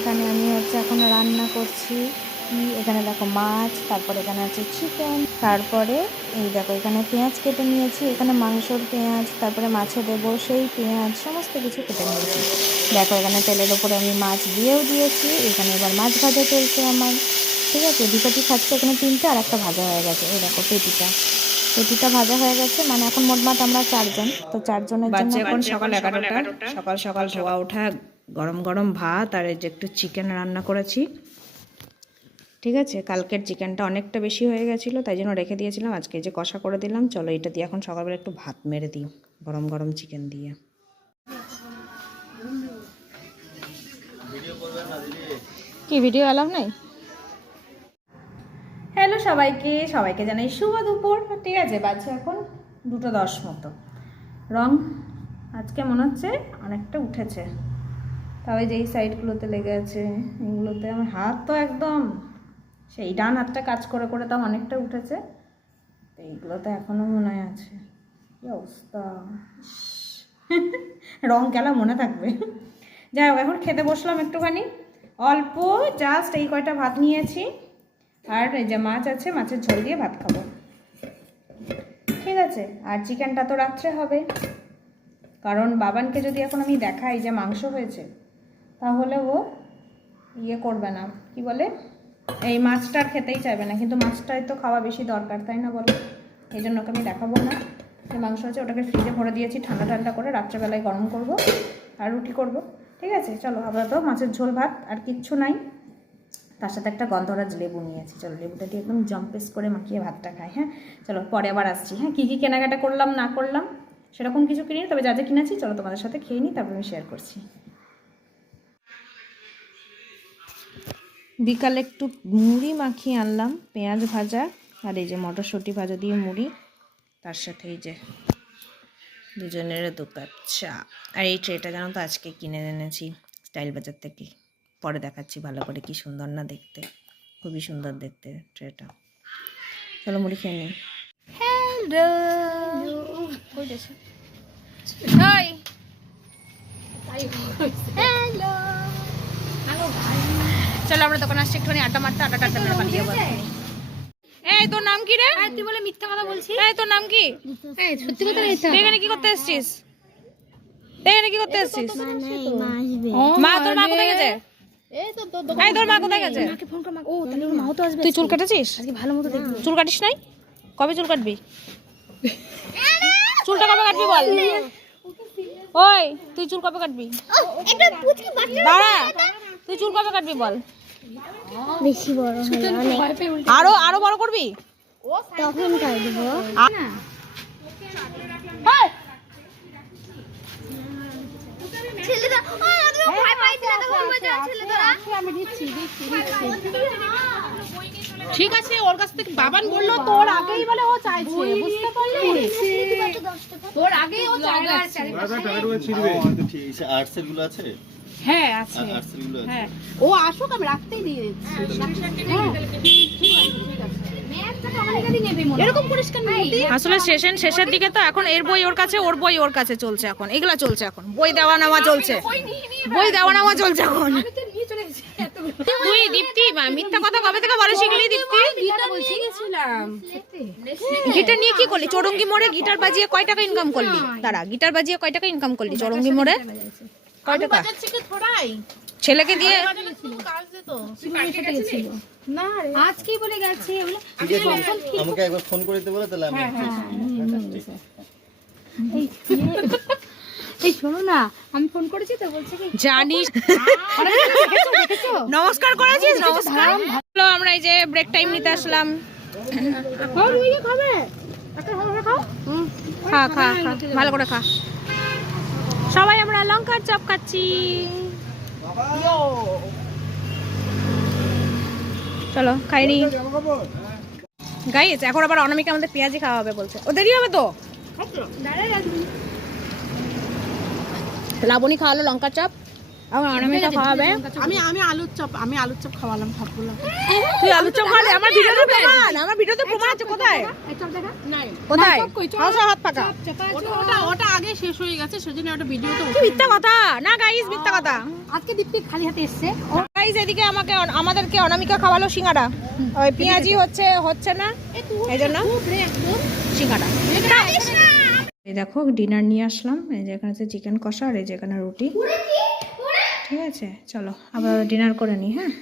এখানে আমি হচ্ছে এখন রান্না করছি। এখানে দেখো মাছ, তারপরে এখানে আছে চিকেন, তারপরে এই দেখো এখানে পেঁয়াজ কেটে নিয়েছি, এখানে মাংসর পেঁয়াজ, তারপরে মাছে দেবো সেই পেঁয়াজ, সমস্ত কিছু কেটে নিয়েছি। দেখো এখানে তেলের ওপরে আমি মাছ দিয়েও দিয়েছি। এখানে এবার মাছ ভাজা চলছে আমার, ঠিক আছে। দুপাটি খাচ্ছে, এখানে 3টে আর একটা ভাজা হয়ে গেছে। এই দেখো পেটিটা ভাজা হয়ে গেছে, মানে এখন মোটমাট আমরা 4 জন, তো 4 জনের জন্য এখন সকাল 11টা। সকাল সকাল ধোয়া ওঠা গরম গরম ভাত আর এই যে একটু চিকেন রান্না করেছি, ঠিক আছে। কালকের চিকেনটা অনেকটা বেশি হয়ে গেছিলো, তাই জন্য রেখে দিয়েছিলাম। আজকে যে কষা করে দিলাম, চলো এটা দিয়ে এখন সকালবেলা একটু ভাত মেরে দিই গরম গরম চিকেন দিয়ে। কি ভিডিও অ্যালাউ নাই? হ্যালো সবাইকে জানাই শুভ দুপুর, ঠিক আছে। বাজছে এখন 2:10 মতো। রং আজকে মনে হচ্ছে অনেকটা উঠেছে, তবে যেই সাইডগুলোতে লেগে আছে এইগুলোতে আমার হাত তো একদম সেই ডান হাতটা কাজ করে করে তাও অনেকটা উঠেছে, তো এইগুলোতে এখনও মনে হয় আছে। কি অবস্থা, রং গেলা মনে থাকবে। যাই হোক, এখন খেতে বসলাম একটুখানি, অল্প জাস্ট এই কয়টা ভাত নিয়েছি, আর এই যে মাছ আছে, মাছের ঝোল দিয়ে ভাত খাবো, ঠিক আছে। আর চিকেনটা তো রাত্রে হবে, কারণ বাবানকে যদি এখন আমি দেখাই যে মাংস হয়েছে, তাহলে ও ইয়ে করবে না, কি বলে, এই মাছটা খেতেই চাইবে না। কিন্তু মাছটাই তো খাওয়া বেশি দরকার, তাই না বলো? এই জন্য ওকে আমি দেখাবো না যে মাংস হচ্ছে। ওটাকে ফ্রিজে ভরে দিয়েছি ঠান্ডা ঠান্ডা করে, রাত্রেবেলায় গরম করব আর রুটি করব, ঠিক আছে। চলো, আবার তো মাছের ঝোল ভাত আর কিচ্ছু নাই, তার সাথে একটা গন্ধরাজ লেবু নিয়েছি। চলো লেবুটা দিয়ে একদম জম্পেস করে মাখিয়ে ভাতটা খাই। হ্যাঁ চলো, পরে আবার আসছি। হ্যাঁ, কী কী কেনাকাটা করলাম না করলাম সেরকম কিছু কিনি, তবে যা যা কিনেছি চলো তোমাদের সাথে খেয়ে নিই, তারপর আমি শেয়ার করছি। বিকালে একটু মুড়ি মাখিয়ে আনলাম, পেঁয়াজ ভাজা আর এই যে মটরশুঁটি ভাজা দিয়ে মুড়ি, তার সাথে এই যে দুজনের 2 কাপ চা। আর এই ট্রেটা জানো তো আজকে কিনে এনেছি স্টাইল বাজার থেকে, পরে দেখাচ্ছি ভালো করে, কি সুন্দর না দেখতে, খুবই সুন্দর দেখতে ট্রেটা। চলো মুড়ি খেয়ে নিই। হ্যালো, চলো আমরা দোকানে আসছি একটুখানি আড্ডা মারতে, আড্ডা মেরে পালিয়ে যাবো। এই তোর নাম কি রে? তুই বলে মিথ্যা কথা বলছিস। এই তোর নাম কি? সত্যি কথা বলছিস। এখানে কি করতে এসেছিস? এখানে কি করতে এসেছিস? মা, তোর মা কোথায় গেছে? এই তোর মা কোথায় গেছে? মাকে ফোন কর। ও তাহলে ওর মাও তো আসবে। তুই চুল কেটেছিস আজকে? ভালো মতো দেখবি। চুল কাটিস নাই? কবে চুল কাটবি? চুলটা কবে কাটবি বল? ওই তুই চুল কবে কাটবি? দাঁড়া, তুই চুল কবে কাটবি বল? বেশি বড় হলে আরো বড় করবি, তখন কাটব না। ঠিক আছে, ওর কাছ থেকে বাবান বললো তোর আগেই বলে ও চাইছে, বুঝতে পারলি? তোর আগেই ও চাইছে। আর্টসের গুলো আছে? হ্যাঁ আছে, আর্টসের গুলো আছে। হ্যাঁ ও আসুক, আমি রাখতেই দিয়ে দিচ্ছি। এরকম পরিষ্কার নেই আসলে সেশন শেষের দিকে তো, এখন এর বই ওর কাছে, ওর বই ওর কাছে চলছে, এখন এগুলা চলছে, এখন বই দেওয়া নেওয়া চলছে, এখন। তুই দীপ্তি মিথ্যা কথা কবে থেকে বলে শিখলি দীপ্তি? গিটার নিয়ে কি করলি? চৌরঙ্গি মোড়ে গিটার বাজিয়ে কয় টাকা ইনকাম করলি? দাঁড়া, গিটার বাজিয়ে কয় টাকা ইনকাম করলি চৌরঙ্গি মোড়ে? কয় টাকা? ছেলেকে দিয়ে আজকেই বলে গেছে ঠিক আছে, আমাকে একবার ফোন করে দিতে বলে, তাহলে আমি এই শোনো না, আমি ফোন করেছি তো, বলছে কি জানিস নমস্কার করেছিস? নমস্কার। হ্যালো, আমরা এই যে ব্রেক টাইম নিতে আসলাম। খা খা খা, ভালো করে খা। সবাই আমরা লঙ্কার চপ খাচ্ছি। চলো খাইনি গাইস, এখন আবার অনামিকা আমাদের পেঁয়াজি খাওয়া হবে বলছে। ও দেরি হবে তো। লাবণী খাওয়ালো লঙ্কার চপ, আমার অনামিকা খাওয়াবে। আমি আলুর চপ খাওয়ালাম সবগুলো। তুই আলুর চপ খাওয়ালে? আমার ভিডিওতে প্রমাণ আছে। কোথায় হাত পাকা? ওটা আগে শেষ হয়ে গেছে, সেজন্য ওটা ভিডিওতে। মিথ্যা কথা না গাইস, মিথ্যা কথা। আজকে দীপ্তি খালি হাতে এসছে। গাইস এদিকে আমাদেরকে অনামিকা খাওয়ালো সিঙ্গাড়া, ওই পেঁয়াজি হচ্ছে না, এই জন্য সিঙ্গাড়া। এই দেখো ডিনার নিয়ে আসলাম, এই যে এখানে চিকেন কষা আর এই যে এখানে রুটি। ঠিক আছে, চলো আবার ডিনার করে নিই। হ্যাঁ।